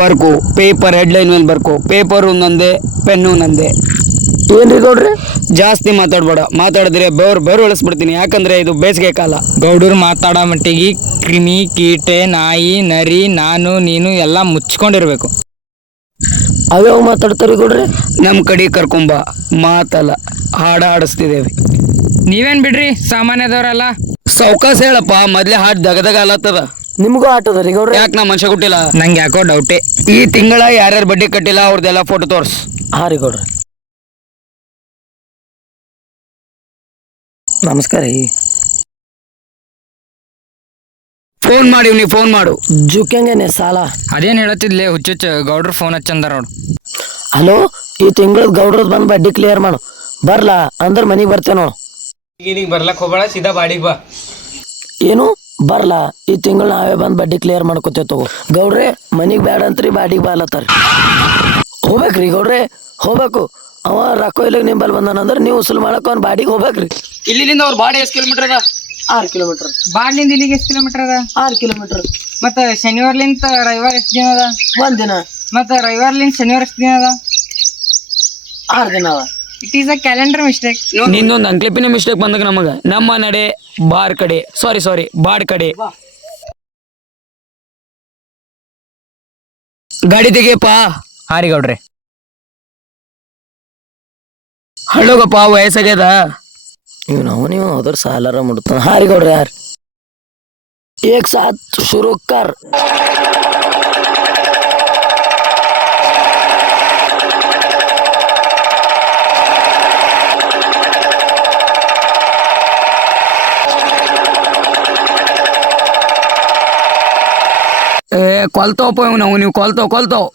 ಬರ್ಕು paper headline ಮೇಲೆ ಬರ್ಕೋ, paper ನಂದೆ, pen ನಂದೆ. ಏನ್ರಿ ಗೌಡ್ರಿ? ಜಾಸ್ತಿ ಮಾತಾಡ್ಬೇಡ, ಮಾತಾಡಿದ್ರೆ ಬೆವರು ಇಳಿಸ್ಬಿಡ್ತೀನಿ. ಯಾಕಂದ್ರೆ ಇದು ಬೇಸಿಗೆ ಕಾಲ. ಗೌಡರು ಮಾತಾಡೋ ಮಟ್ಟಿಗೆ ಕ್ರಿಮಿ ಕೀಟೆ ನಾಯಿ ನರಿ ನಾನು ನೀನು ಎಲ್ಲ ಮುಚ್ಕೊಂಡಿರ್ಬೇಕು. ಅವ್ಯಾವ ಮಾತಾಡ್ತಾರಿ ಗೌಡ್ರಿ? ನಮ್ಮ ಕಡೆ ಕರ್ಕೊಂಬ, ಮಾತಲ್ಲ ಹಾಡ ಹಾಡಿಸ್ತಿದ್ದೇವೆ. ನೀವೇನ್ ಬಿಡ್ರಿ, ಸಾಮಾನ್ಯದವ್ರಲ್ಲ. ಸಾವ್ಕಾಸ ಹೇಳಪ್ಪ, ಮೊದ್ಲೇ ಹಾಡು ದಗದಗ ಅಲತ್ತದ. ನಿಮ್ಗೂ ಆಟದ ರೀ ಗೌಡ್ರಿ? ಯಾಕೆ ನಾ ಮನುಷ್ಯ ಕೊಟ್ಟಿಲ್ಲ? ನಂಗೆ ಯಾಕೋ ಡೌಟೇ. ಈ ತಿಂಗಳ ಯಾರ್ಯಾರು ಬಡ್ಡಿ ಕಟ್ಟಿಲ್ಲ ಅವ್ರದ್ದೆಲ್ಲ ಫೋಟೋ ತೋರ್ಸ್. ಹಾ ರೀ ಗೌಡ್ರಿ. ನಮಸ್ಕಾರ ರೀ. ಫೋನ್ ಮಾಡಿ, ನೀ ಫೋನ್ ಮಾಡು. ಜುಕ್ಯಂಗೇನೆ ಸಾಲ. ಅದೇನ್ ಹೇಳತ್ತಿದ್ಲೆ ಹುಚ್ಚುಚ್ಚ, ಗೌಡ್ರು ಫೋನ್ ಹಚ್ಚಂದಾರ ನೋಡು. ಹಲೋ, ಈ ತಿಂಗಳದ ಗೌಡ್ರದ್ ಬಂದ್ ಬಡ್ಡಿ ಕ್ಲಿಯರ್ ಮಾಡು. ಬರ್ಲಾ ಅಂದ್ರ ಮನಿಗ್ ಬರ್ತೇನೋ. ಈಗ ಬರ್ಲಕ್ ಹೋಗ್ಬೇಡ, ಸೀದಾ ಬಾಡಿಗೆ ಬಾ. ಏನು ಬರ್ಲಾ? ಈ ತಿಂಗಳು ನಾವೇ ಬಂದ್ ಬಡ್ಡಿ ಕ್ಲಿಯರ್ ಮಾಡ್ಕೊತೇವ್ ತಗೋ. ಗೌಡ್ರೆ ಮನಿಗ್ ಬ್ಯಾಡ ಅಂತ್ರಿ, ಬಾಡಿಗೆ ಬಾಲತ್ತಾರ. ಹೋಗ್ಬೇಕ್ರಿ ಗೌಡ್ರೆ, ಹೋಗ್ಬೇಕು. ಅವ ರೊಕ್ಕ ಇಲ್ಲ ನಿಂಬಲ್ ಬಂದಾನಂದ್ರ ನೀವು ಉಸುಲ್ ಮಾಡಕ್ ಅವ್ನ ಬಾಡಿಗೆ ಹೋಗ್ಬೇಕ್ರಿ. ಇಲ್ಲಿಂದ ಅವ್ರ ಬಾಡಿ ಎಷ್ಟು ಕಿಲೋಮೀಟರ್ ಅದ? 6 ಕಿಲೋಮೀಟರ್. ಬಾಡ್ಲಿಂದ ಇಲ್ಲಿಗೆ ಎಷ್ಟು ಕಿಲೋಮೀಟರ್ ಅದ? 6 ಕಿಲೋಮೀಟರ್. ಮತ್ತ ಶನಿವಾರ್ಲಿಂತ ರವಿವಾರ ಎಷ್ಟು ದಿನ ಅದ? 1 ದಿನ. ಮತ್ತ ರವಿವಾರ್ಲಿಂದ ಶನಿವಾರ ಎಷ್ಟು ದಿನ ಅದ? 6 ದಿನ ಅದ. It is a calendar mistake. ನಿಂದೊಂದು ಅಂಕ್ಲಿಪಿನ ಮಿಸ್ಟೇಕ್ ಬಂದಾಗ ನಮಗ ನಮ್ಮ ನಡೆ ಬಾರ್ ಕಡೆ, ಸಾರಿ ಬಾಡ್ ಕಡೆ. ಗಾಡಿ ತೆಗಿಯಪ್ಪ. ಹಾರಿ ಗೌಡ್ರೆ. ಹಳ್ಳೋಗಪ್ಪ, ವಯಸ್ಸಾಗ್ಯದ. ನೀವು ಅದ್ರ ಸಾಲಾರ ಮುಡ್ತಾನ. ಹಾರಿ ಗೌಡ್ರಿ ಯಾರು ಏಕ್ ಸಾಥ್ ಶುರು ಕರ್. ಕೊಲ್ತಾವಪ್ಪ ನೀವು ಕೊಲ್ತಾವ್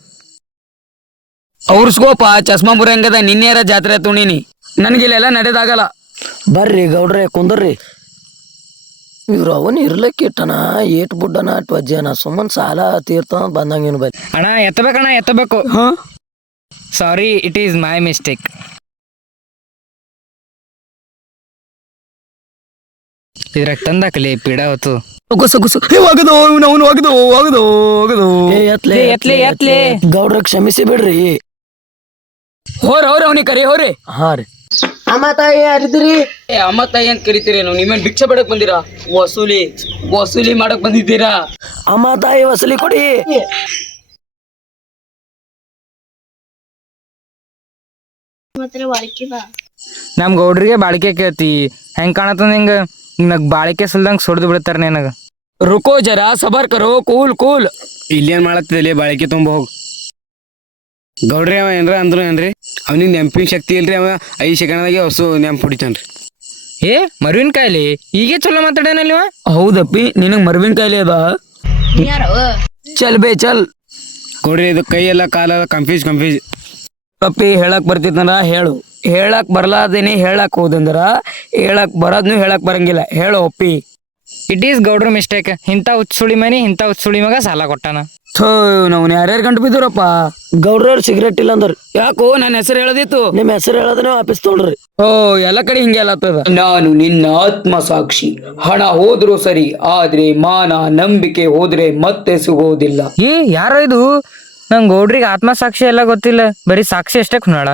ಅವ್ರಸ್ಕೋಪ. ಚಸ್ಮಾ ಬುರಂಗದ ನಿನ್ನೆರ ಜಾತ್ರೆ ತುಣಿನಿ, ನನ್ಗಿಲ್ಲೆಲ್ಲ ನಡೆದಾಗಲ್ಲ. ಬರ್ರಿ ಗೌಡ್ರೆ ಕುಂದರ್ರಿ. ಇವ್ರು ಅವನ್ ಇರ್ಲಕ್ಕಿಟ್ಟನ ಏಟ್ ಬುಡ್ಡನ ಅಟ್ ವಜ್ಜನ ಸುಮ್ಮನ್ ಸಾಲ ತೀರ್ತ ಬಂದಂಗೇನು ಬೈ. ಅಣ್ಣ ಎತ್ತಬೇಕು. ಸಾರಿ, ಇಟ್ ಈಸ್ ಮೈ ಮಿಸ್ಟೇಕ್. ಇದ್ರಾಗ ತಂದಾಕಲಿ ಪೀಡ ಹೊತ್ತು. ಎತ್ಲೆ. ಗೌಡ್ರ ಕ್ಷಮಿಸಿ ಬಿಡ್ರಿ. ಹೋರ ಅವನಿಗೆ ಕರಿ ಹೋರಿ. ಹಾ ರೀ. ಅಮ್ಮ ತಾಯಿ ಯಾರಿದ್ದೀರಿ? ಅಮ್ಮ ತಾಯಿ ಅಂತ ಕರಿತೀರೇನು? ನೀವೇನ್ ಭಿಕ್ಷೆ ಬೇಡಕ್ ಬಂದಿರಾ? ವಸೂಲಿ ಮಾಡಕ್ ಬಂದಿದ್ದೀರಾ? ಅಮ್ಮ ತಾಯಿ ವಸೂಲಿ ಕೊಡಿ. ನಮ್ ಗೌಡ್ರಿಗೆ ಬಾಳಿಕೆ ಕೇಳ್ತಿ, ಹೆಂಗ್ ಕಾಣತ್ತ ನಿಂಗ? ನಗ್ ಬಾಳಿಕೆ ಸುಲ್ದಂಗ್ ಸುಡ್ದು ಬಿಡ್ತಾರ ನಿನಗ. ರುಕೋ ಜರಾ, ಸಬರ್ ಕರೋ, ಕೂಲ್. ಇಲ್ಲೇನ್ ಮಾಡತ್ತಿದಲ್ಲಿ ಬಾಳಿಕೆ ತುಂಬ ಹೋಗ್. ಗೌಡ್ರಿ ಅವ ಏನ್ರ ಅಂದ್ರು ಏನ್ರಿ? ಅವ್ನಿಗೆ ನೆಂಪಿನ ಶಕ್ತಿ ಇಲ್ರಿ. ಅವ 5 ಸೆಕೆಂಡ್ದಾಗೆ ಹೊಸು ನೆಂಪು ಹೊಡಿತಾನ್ರಿ. ಏ ಮರುವಿನ ಕಾಯಿಲೆ ಈಗೇ ಚಲೋ ಮಾತಾಡೇನಲ್ವ? ಹೌದಪ್ಪಿ, ನಿನಗ್ ಮರ್ವಿನ ಕಾಯಿಲೆ ಅದ? ಚಲ್. ಗೌಡ್ರಿ ಇದು ಕೈ ಎಲ್ಲ ಕಾಲ ಕನ್ಫ್ಯೂಸ್. ಅಪ್ಪಿ ಹೇಳಕ್ ಬರ್ತಿತ್ತಂದ್ರ ಹೇಳು, ಹೇಳಕ್ ಬರ್ಲಾದೇನೆ ಹೇಳಕ್ ಹೋದಂದ್ರ ಹೇಳಕ್ ಬರೋದ್ನು ಹೇಳಕ್ ಬರಂಗಿಲ್ಲ. ಹೇಳು ಅಪ್ಪಿ. ಇಟ್ ಈಸ್ ಗೌಡ್ರ ಮಿಸ್ಟೇಕ್. ಇಂಥ ಹುಚ್ಚುಳಿ ಮನಿ ಇಂಥ ಹುಚ್ಚುಳಿ ಮಗ ಸಾಲ ಕೊಟ್ಟಾನ. ನಾವು ಯಾರ್ಯಾರು ಗಂಟು ಬಿದ್ದರಪ್ಪ? ಗೌಡ್ರವ್ರ ಸಿಗರೇಟ್ ಇಲ್ಲ ಅಂದ್ರ ಯಾಕೋ ನನ್ನ ಹೆಸರು ಹೇಳದಿತ್ತು. ನಿಮ್ ಹೆಸರು ಹೇಳೋದನ್ನ ವಾಪಸ್ ತೊಗೊಳ್ರಿ. ಎಲ್ಲ ಕಡೆ ಹಿಂಗೆ ಅಲ್ಲತ್ತದ. ನಾನು ನಿನ್ನ ಆತ್ಮಸಾಕ್ಷಿ. ಹಣ ಹೋದ್ರು ಸರಿ, ಆದ್ರೆ ಮಾನ ನಂಬಿಕೆ ಹೋದ್ರೆ ಮತ್ತೆ ಸಿಗೋದಿಲ್ಲ. ಏ ಯಾರೋ ಇದು? ನಂಗ್ ಗೌಡ್ರಿಗೆ ಆತ್ಮಸಾಕ್ಷಿ ಎಲ್ಲ ಗೊತ್ತಿಲ್ಲ, ಬರೀ ಸಾಕ್ಷಿ ಅಷ್ಟೇ ಕುನಾಳ.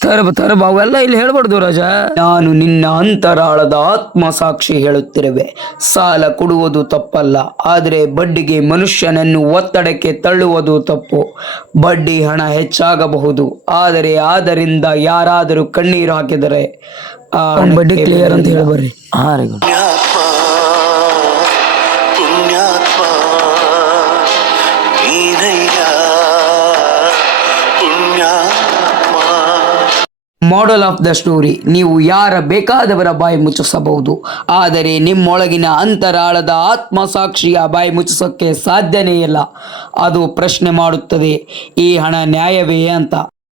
ತರಬ ಅವೆಲ್ಲ ಇಲ್ಲಿ ಹೇಳ್ಬಾರ್ದು ರಾಜ. ನಾನು ನಿನ್ನ ಅಂತರಾಳದ ಆತ್ಮಸಾಕ್ಷಿ ಹೇಳುತ್ತಿರುವೆ. ಸಾಲ ಕೊಡುವುದು ತಪ್ಪಲ್ಲ, ಆದರೆ ಬಡ್ಡಿಗೆ ಮನುಷ್ಯನನ್ನು ಒತ್ತಡಕ್ಕೆ ತಳ್ಳುವುದು ತಪ್ಪು. ಬಡ್ಡಿ ಹಣ ಹೆಚ್ಚಾಗಬಹುದು, ಆದರೆ ಅದರಿಂದ ಯಾರಾದರೂ ಕಣ್ಣೀರು ಹಾಕಿದರೆ ಬಡ್ಡಿ ಕ್ಲಿಯರ್ ಅಂತ ಹೇಳ್ಬರ್ರಿ. ಹಾ ರೀ. Model of the story. ನೀವು ಯಾರ ಬೇಕಾದವರ ಬಾಯಿ ಮುಚ್ಚಿಸಬಹುದು, ಆದರೆ ನಿಮ್ಮೊಳಗಿನ ಅಂತರಾಳದ ಆತ್ಮಸಾಕ್ಷಿಯ ಬಾಯಿ ಮುಚ್ಚಿಸೋಕ್ಕೆ ಸಾಧ್ಯನೇ ಇಲ್ಲ. ಅದು ಪ್ರಶ್ನೆ ಮಾಡುತ್ತದೆ, ಈ ಹಣ ನ್ಯಾಯವೇ ಅಂತ.